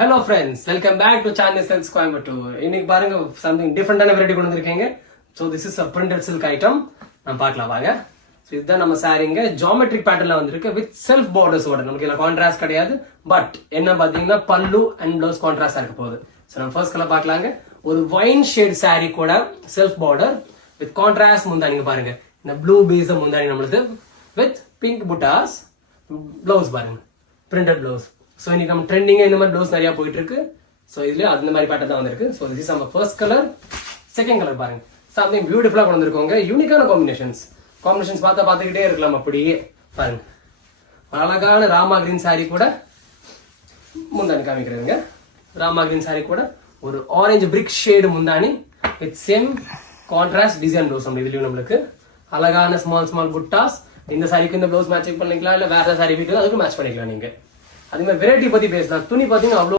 Hello friends, welcome back to Chinese Silks Coimbatore. இன்னைக்கு பாருங்க something different-ஆன variety கொண்டு வந்திருக்கீங்க. So this is a printed silk item. நம்ம பார்க்கலாம் வாங்க. So இதுதான் நம்ம சாரிங்க geometric patternல வந்திருக்கு with self borders ஓட. நமக்கு இல்ல கான்ட்ராஸ்ட் கிடையாது. பட் என்ன பாத்தீங்கன்னா பல்லு and blouse கான்ட்ராஸ்டா இருக்க போகுது. So நம்ம ஃபர்ஸ்ட் கலர் பார்க்கலாங்க. ஒரு wine shade saree கூட self border with contrast முந்தானிங்க பாருங்க. இந்த blue base முந்தானி நம்மளுது with pink buttas blouse பாருங்க. Printed blouse. So இன்னைக்கு நம்ம ட்ரெண்டிங்கா இந்த மாதிரி ப்ளவுஸ் நிறைய போயிட்டு இருக்கு. சோ இதுல அந்த மாதிரி பேட்டர்ன் தான் வந்திருக்கு. சோ திஸ் இஸ் நம்ம ஃபர்ஸ்ட் கலர். செகண்ட் கலர் பாருங்க. சம்திங் பியூட்டிஃபுல்லா கொண்டு வந்திருக்கோங்க. யூனிக்கான காம்பினேஷன்ஸ் பார்த்துக்கிட்டே இருக்கலாம் அப்படியே பாருங்க. அழகான ராமா கிரீன் saree கூட முந்தானி காமிக்கிறேங்க. ராமா கிரீன் saree கூட ஒரு ஆரஞ்சு பிரிக் ஷேட் முந்தானி with same contrast design blouse நம்ம இதுலயும் நம்மளுக்கு அழகான ஸ்மால் புட்டாஸ். இந்த சாரிக்கு இந்த ப்ளவுஸ் மேட்ச் பண்ணிக்கலாம் இல்ல வேற சாரி வீட்டு அதுக்கு மேட்ச் பண்ணிக்கலாம் நீங்க. அதே மாதிரி வெரைட்டி பத்தி பேசலாம். துணி பாத்தீங்கன்னா அவ்வளவு